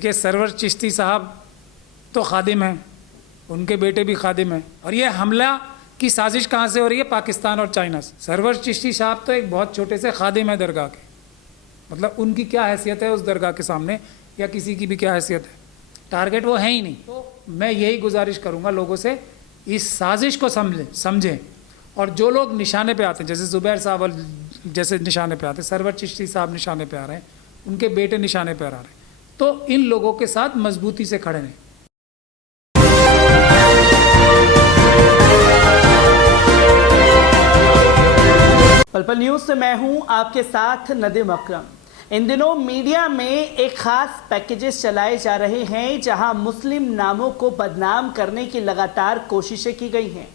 कि सरवर चिश्ती साहब तो खादिम हैं, उनके बेटे भी खादिम हैं, और ये हमला की साजिश कहाँ से हो रही है? पाकिस्तान और चाइना से। सरवर चिश्ती साहब तो एक बहुत छोटे से खादिम है दरगाह के, मतलब उनकी क्या हैसियत है उस दरगाह के सामने, या किसी की भी क्या हैसियत है? टारगेट वो है ही नहीं। तो मैं यही गुजारिश करूँगा लोगों से, इस साजिश को समझें, और जो लोग निशाने पे आते हैं, जैसे ज़ुबैर साहब जैसे निशाने पे आते हैं, सरवर चिश्ती साहब निशाने पे आ रहे हैं, उनके बेटे निशाने पे आ रहे हैं, तो इन लोगों के साथ मजबूती से खड़े रहें। पल पल न्यूज़ से मैं हूं आपके साथ नदीम अकरम। इन दिनों मीडिया में एक खास पैकेजेस चलाए जा रहे हैं जहां मुस्लिम नामों को बदनाम करने की लगातार कोशिशें की गई हैं,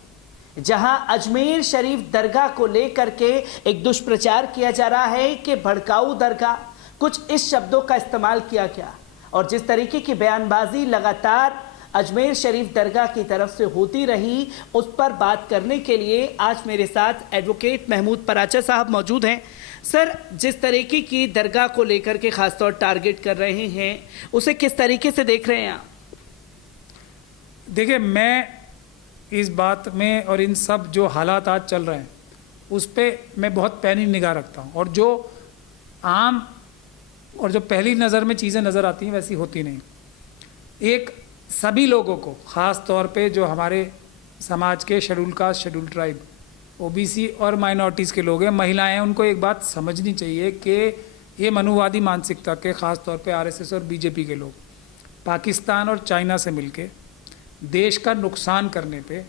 जहां अजमेर शरीफ दरगाह को लेकर के एक दुष्प्रचार किया जा रहा है कि भड़काऊ दरगाह, कुछ इस शब्दों का इस्तेमाल किया गया। और जिस तरीके की बयानबाजी लगातार अजमेर शरीफ दरगाह की तरफ से होती रही, उस पर बात करने के लिए आज मेरे साथ एडवोकेट महमूद पराचा साहब मौजूद हैं। सर, जिस तरीके की दरगाह को लेकर के खासतौर टारगेट कर रहे हैं, उसे किस तरीके से देख रहे हैं आप? देखिए, मैं इस बात में और इन सब जो हालात आज चल रहे हैं उस पर मैं बहुत पैनी निगाह रखता हूँ, और जो आम और जो पहली नज़र में चीज़ें नज़र आती हैं वैसी होती नहीं। एक सभी लोगों को, ख़ास तौर पे जो हमारे समाज के schedule caste, schedule tribe, OBC और माइनॉरिटीज़ के लोग हैं, महिलाएं हैं, उनको एक बात समझनी चाहिए कि ये मनुवादी मानसिकता के, ख़ास तौर पे आरएसएस और बीजेपी के लोग पाकिस्तान और चाइना से मिलके देश का नुकसान करने पे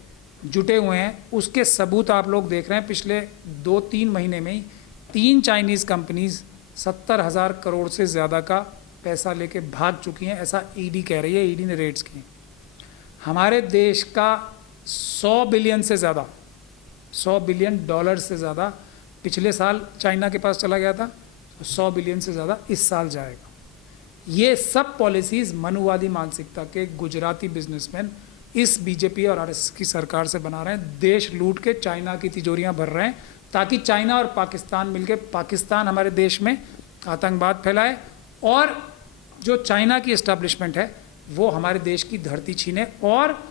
जुटे हुए हैं। उसके सबूत आप लोग देख रहे हैं। पिछले 2-3 महीने में ही 3 चाइनीज़ कंपनीज़ 70,000 करोड़ से ज़्यादा का पैसा लेके भाग चुकी हैं, ऐसा ईडी कह रही है। ईडी ने रेड्स की। हमारे देश का 100 बिलियन से ज़्यादा, 100 बिलियन डॉलर से ज़्यादा पिछले साल चाइना के पास चला गया था, 100 बिलियन से ज़्यादा इस साल जाएगा। ये सब पॉलिसीज़ मनुवादी मानसिकता के गुजराती बिजनेसमैन इस बीजेपी और आरएसएस की सरकार से बना रहे हैं। देश लूट के चाइना की तिजोरियां भर रहे हैं, ताकि चाइना और पाकिस्तान मिलके, पाकिस्तान हमारे देश में आतंकवाद फैलाए, और जो चाइना की इस्टेब्लिशमेंट है वो हमारे देश की धरती छीने, और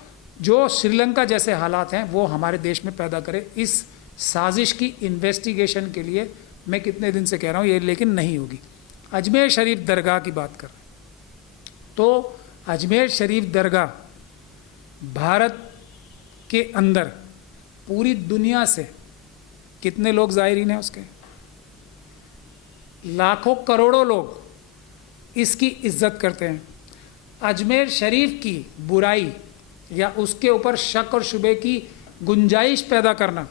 जो श्रीलंका जैसे हालात हैं वो हमारे देश में पैदा करे। इस साजिश की इन्वेस्टिगेशन के लिए मैं कितने दिन से कह रहा हूँ ये, लेकिन नहीं होगी। अजमेर शरीफ दरगाह की बात कर रहे हैं, तो अजमेर शरीफ दरगाह भारत के अंदर पूरी दुनिया से कितने लोग ज़ायरीन हैं उसके? लाखों करोड़ों लोग इसकी इज्जत करते हैं। अजमेर शरीफ की बुराई या उसके ऊपर शक और शुबे की गुंजाइश पैदा करना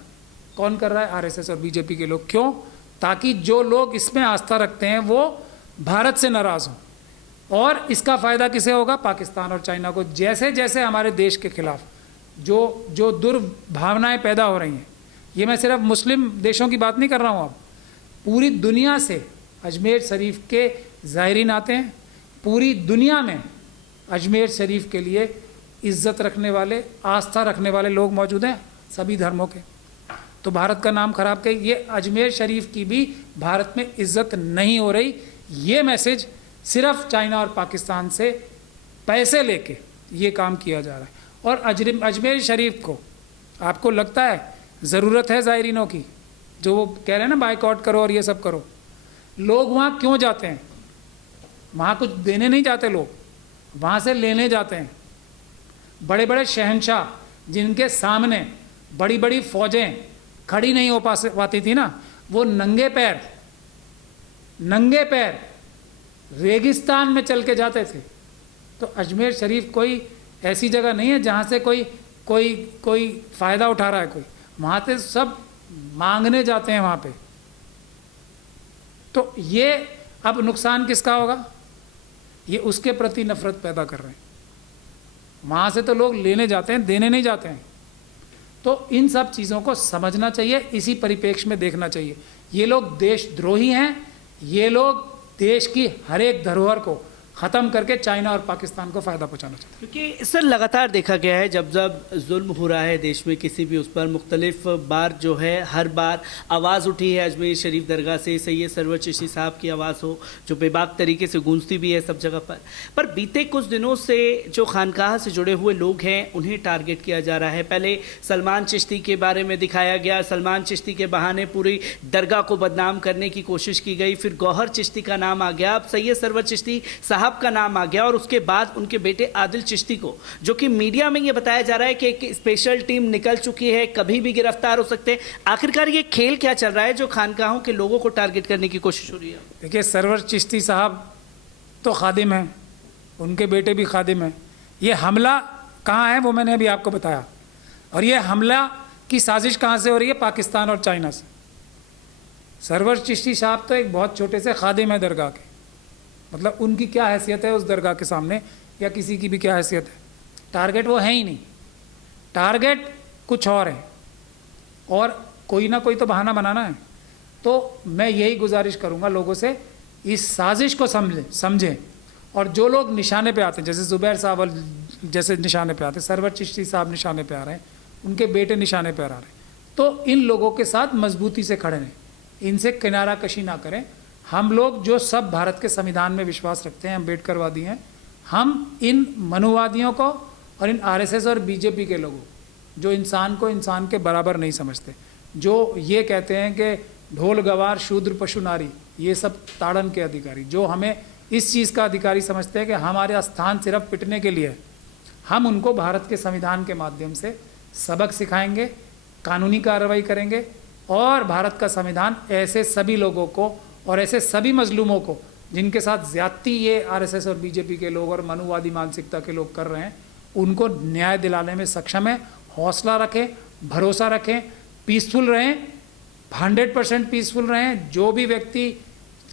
कौन कर रहा है? आरएसएस और बीजेपी के लोग। क्यों? ताकि जो लोग इसमें आस्था रखते हैं वो भारत से नाराज़ हों, और इसका फ़ायदा किसे होगा? पाकिस्तान और चाइना को। जैसे जैसे हमारे देश के खिलाफ जो दुर्भावनाएं पैदा हो रही हैं, ये मैं सिर्फ मुस्लिम देशों की बात नहीं कर रहा हूँ, अब पूरी दुनिया से अजमेर शरीफ के ज़ायरीन आते हैं। पूरी दुनिया में अजमेर शरीफ के लिए इज़्ज़त रखने वाले, आस्था रखने वाले लोग मौजूद हैं, सभी धर्मों के। तो भारत का नाम खराब कर, ये अजमेर शरीफ की भी भारत में इज़्ज़त नहीं हो रही। ये मैसेज सिर्फ चाइना और पाकिस्तान से पैसे लेके ये काम किया जा रहा है। और अजमेर शरीफ को, आपको लगता है ज़रूरत है ज़ायरीनों की? जो वो कह रहे हैं ना बाइकआउट करो और ये सब करो, लोग वहाँ क्यों जाते हैं? वहाँ कुछ देने नहीं जाते लोग, वहाँ से लेने जाते हैं। बड़े बड़े शहंशाह जिनके सामने बड़ी बड़ी फ़ौजें खड़ी नहीं हो पाती थी ना, वो नंगे पैर रेगिस्तान में चल के जाते थे। तो अजमेर शरीफ कोई ऐसी जगह नहीं है जहाँ से कोई फ़ायदा उठा रहा है कोई। वहाँ से सब मांगने जाते हैं वहाँ पे। तो ये अब नुकसान किसका होगा? ये उसके प्रति नफरत पैदा कर रहे हैं। वहाँ से तो लोग लेने जाते हैं, देने नहीं जाते हैं। तो इन सब चीज़ों को समझना चाहिए, इसी परिप्रेक्ष्य में देखना चाहिए। ये लोग देशद्रोही हैं, ये लोग देश की हर एक धरोहर को ख़त्म करके चाइना और पाकिस्तान को फ़ायदा पहुंचाना चाहते हैं। क्योंकि सर लगातार देखा गया है जब जब जुल्म हो रहा है देश में किसी भी उस पर मुख्तलिफ बार जो है हर बार आवाज़ उठी है। अजमेर शरीफ दरगाह से सैयद सरवर चिश्ती साहब की आवाज़ हो जो बेबाक तरीके से गूंजती भी है सब जगह पर बीते कुछ दिनों से जो खानकाह से जुड़े हुए लोग हैं उन्हें टारगेट किया जा रहा है। पहले सलमान चिश्ती के बारे में दिखाया गया, सलमान चिश्ती के बहाने पूरी दरगाह को बदनाम करने की कोशिश की गई, फिर गौहर चिश्ती का नाम आ गया, अब सैयद सरवर चिश्ती साहब का नाम आ गया और उसके बाद उनके बेटे आदिल चिश्ती को, जो कि मीडिया में ये बताया जा रहा है कि एक स्पेशल टीम निकल चुकी है, कभी भी गिरफ्तार हो सकते हैं। आखिरकार ये खेल क्या चल रहा है जो खानकाहों के लोगों को टारगेट करने की कोशिश हो रही है? देखिए, सरवर चिश्ती साहब तो खादिम हैं, उनके बेटे भी खादिम हैं। ये हमला कहाँ है वो मैंने अभी आपको बताया, और ये हमला की साजिश कहाँ से हो रही है? पाकिस्तान और चाइना से। सरवर चिश्ती साहब तो एक बहुत छोटे से खादिम है दरगाह के, मतलब उनकी क्या हैसियत है उस दरगाह के सामने, या किसी की भी क्या हैसियत है? टारगेट वो है ही नहीं, टारगेट कुछ और है, और कोई ना कोई तो बहाना बनाना है। तो मैं यही गुजारिश करूँगा लोगों से, इस साजिश को समझें और जो लोग निशाने पे आते हैं, जैसे ज़ुबैर साहब जैसे निशाने पे आते हैं, सरवर चिश्ती साहब निशाने पे आ रहे हैं, उनके बेटे निशाने पे आ रहे हैं, तो इन लोगों के साथ मजबूती से खड़े रहें, इनसे किनारा कशी ना करें। हम लोग जो सब भारत के संविधान में विश्वास रखते हैं, अम्बेडकरवादी हैं, हम इन मनुवादियों को और इन आरएसएस और बीजेपी के लोगों जो इंसान को इंसान के बराबर नहीं समझते, जो ये कहते हैं कि ढोल गवार शूद्र पशु नारी, ये सब ताड़न के अधिकारी, जो हमें इस चीज़ का अधिकारी समझते हैं कि हमारे स्थान सिर्फ पिटने के लिए है, हम उनको भारत के संविधान के माध्यम से सबक सिखाएंगे, कानूनी कार्रवाई करेंगे, और भारत का संविधान ऐसे सभी लोगों को और ऐसे सभी मजलूमों को जिनके साथ ज़्यादती ये आरएसएस और बीजेपी के लोग और मनुवादी मानसिकता के लोग कर रहे हैं, उनको न्याय दिलाने में सक्षम है। हौसला रखें, भरोसा रखें, पीसफुल रहें, 100% पीसफुल रहें। जो भी व्यक्ति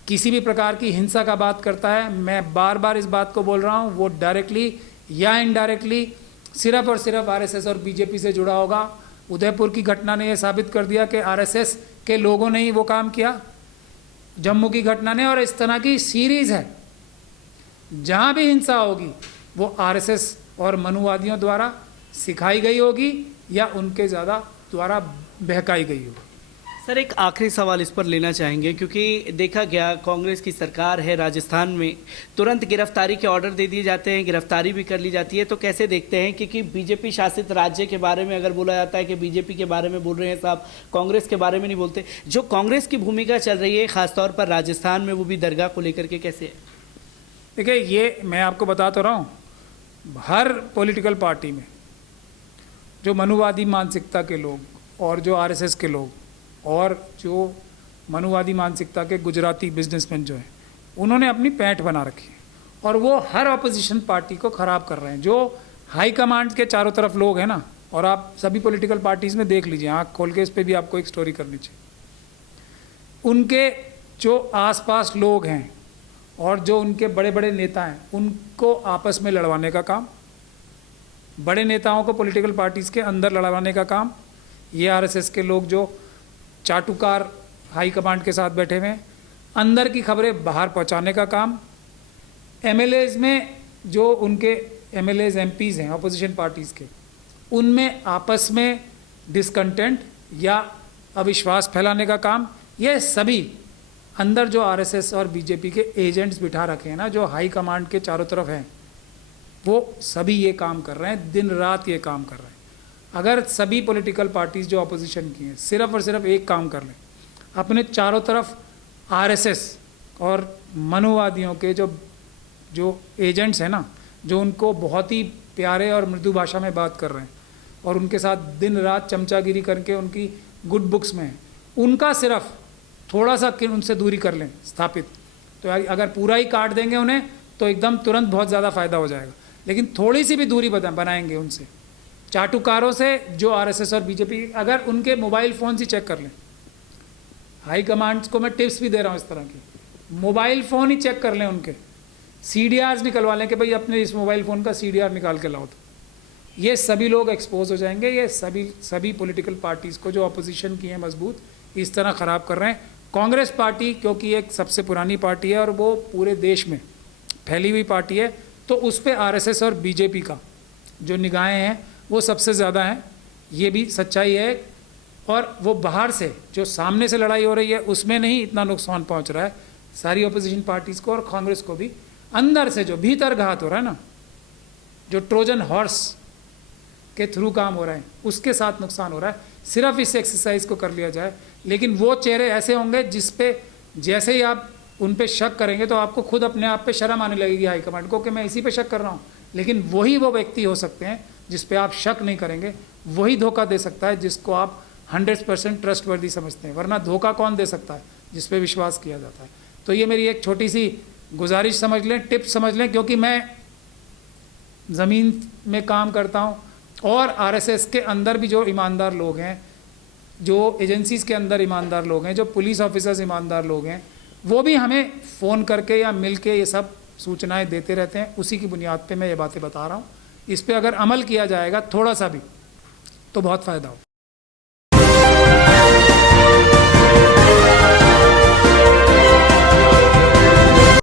किसी भी प्रकार की हिंसा का बात करता है, मैं बार बार इस बात को बोल रहा हूँ, वो डायरेक्टली या इनडायरेक्टली सिर्फ और सिर्फ आरएसएस और बीजेपी से जुड़ा होगा। उदयपुर की घटना ने यह साबित कर दिया कि आरएसएस के लोगों ने ही वो काम किया, जम्मू की घटना ने, और इस तरह की सीरीज़ है। जहाँ भी हिंसा होगी वो आरएसएस और मनुवादियों द्वारा सिखाई गई होगी या उनके ज़्यादा द्वारा बहकाई गई होगी। सर, एक आखिरी सवाल इस पर लेना चाहेंगे, क्योंकि देखा गया कांग्रेस की सरकार है राजस्थान में, तुरंत गिरफ्तारी के ऑर्डर दे दिए जाते हैं, गिरफ्तारी भी कर ली जाती है। तो कैसे देखते हैं, क्योंकि बीजेपी शासित राज्य के बारे में अगर बोला जाता है कि बीजेपी के बारे में बोल रहे हैं साहब, कांग्रेस के बारे में नहीं बोलते। जो कांग्रेस की भूमिका चल रही है ख़ासतौर पर राजस्थान में, वो भी दरगाह को लेकर के कैसे है? देखिए, ये मैं आपको बता तो रहा हूँ, हर पॉलिटिकल पार्टी में जो मनुवादी मानसिकता के लोग और जो आरएसएस के लोग और जो मनुवादी मानसिकता के गुजराती बिजनेसमैन जो हैं, उन्होंने अपनी पैंठ बना रखी है और वो हर अपोजिशन पार्टी को ख़राब कर रहे हैं। जो हाई कमांड के चारों तरफ लोग हैं ना, और आप सभी पॉलिटिकल पार्टीज़ में देख लीजिए, आँख खोल के इस पर भी आपको एक स्टोरी करनी चाहिए। उनके जो आसपास लोग हैं और जो उनके बड़े बड़े नेता हैं, उनको आपस में लड़वाने का काम, बड़े नेताओं को पॉलिटिकल पार्टीज़ के अंदर लड़वाने का काम, ये आरएसएस के लोग जो चाटुकार हाई कमांड के साथ बैठे हुए हैं, अंदर की खबरें बाहर पहुंचाने का काम, एमएलएज में जो उनके एमएलएज एमपीज हैं अपोजिशन पार्टीज़ के, उनमें आपस में डिसकंटेंट या अविश्वास फैलाने का काम, ये सभी अंदर जो आरएसएस और बीजेपी के एजेंट्स बिठा रखे हैं ना, जो हाई कमांड के चारों तरफ हैं, वो सभी ये काम कर रहे हैं, दिन रात ये काम कर रहे हैं। अगर सभी पॉलिटिकल पार्टीज़ जो अपोजिशन की हैं सिर्फ और सिर्फ एक काम कर लें, अपने चारों तरफ आरएसएस और मनुवादियों के जो एजेंट्स हैं ना, जो उनको बहुत ही प्यारे और मृदु भाषा में बात कर रहे हैं और उनके साथ दिन रात चमचागिरी करके उनकी गुड बुक्स में हैं, उनका सिर्फ थोड़ा सा उनसे दूरी कर लें स्थापित, तो अगर पूरा ही काट देंगे उन्हें तो एकदम तुरंत बहुत ज़्यादा फ़ायदा हो जाएगा। लेकिन थोड़ी सी भी दूरी बनाएंगे उनसे, चाटुकारों से, जो आरएसएस और बीजेपी, अगर उनके मोबाइल फ़ोन ही चेक कर लें, हाई कमांड्स को मैं टिप्स भी दे रहा हूँ इस तरह की, मोबाइल फ़ोन ही चेक कर लें, उनके CDRs निकलवा लें कि भाई अपने इस मोबाइल फ़ोन का CDR निकाल के लाओ, तो ये सभी लोग एक्सपोज हो जाएंगे। ये सभी पॉलिटिकल पार्टीज़ को जो अपोजिशन की हैं मजबूत, इस तरह ख़राब कर रहे हैं। कांग्रेस पार्टी क्योंकि एक सबसे पुरानी पार्टी है और वो पूरे देश में फैली हुई पार्टी है, तो उस पर आरएसएस और बीजेपी का जो निगाहें हैं वो सबसे ज़्यादा हैं, ये भी सच्चाई है। और वो बाहर से जो सामने से लड़ाई हो रही है उसमें नहीं इतना नुकसान पहुंच रहा है सारी अपोजिशन पार्टीज़ को और कांग्रेस को भी, अंदर से जो भीतर घात हो रहा है ना, जो ट्रोजन हॉर्स के थ्रू काम हो रहा है उसके साथ नुकसान हो रहा है। सिर्फ इस एक्सरसाइज को कर लिया जाए, लेकिन वो चेहरे ऐसे होंगे जिस पे जैसे ही आप उन पे शक करेंगे तो आपको खुद अपने आप पे शर्म आने लगेगी हाईकमांड को कि मैं इसी पे शक कर रहा हूँ। लेकिन वही वो व्यक्ति हो सकते हैं जिस पे आप शक नहीं करेंगे, वही धोखा दे सकता है जिसको आप 100% ट्रस्टवर्दी समझते हैं, वरना धोखा कौन दे सकता है जिस पे विश्वास किया जाता है। तो ये मेरी एक छोटी सी गुजारिश समझ लें, टिप समझ लें, क्योंकि मैं ज़मीन में काम करता हूँ और आरएसएस के अंदर भी जो ईमानदार लोग हैं, जो एजेंसीज़ के अंदर ईमानदार लोग हैं, जो पुलिस ऑफिसर्स ईमानदार लोग हैं, वो भी हमें फ़ोन करके या मिल के ये सब सूचनाएं देते रहते हैं। उसी की बुनियाद पे मैं ये बातें बता रहा हूँ। इस पे अगर अमल किया जाएगा थोड़ा सा भी तो बहुत फ़ायदा हो।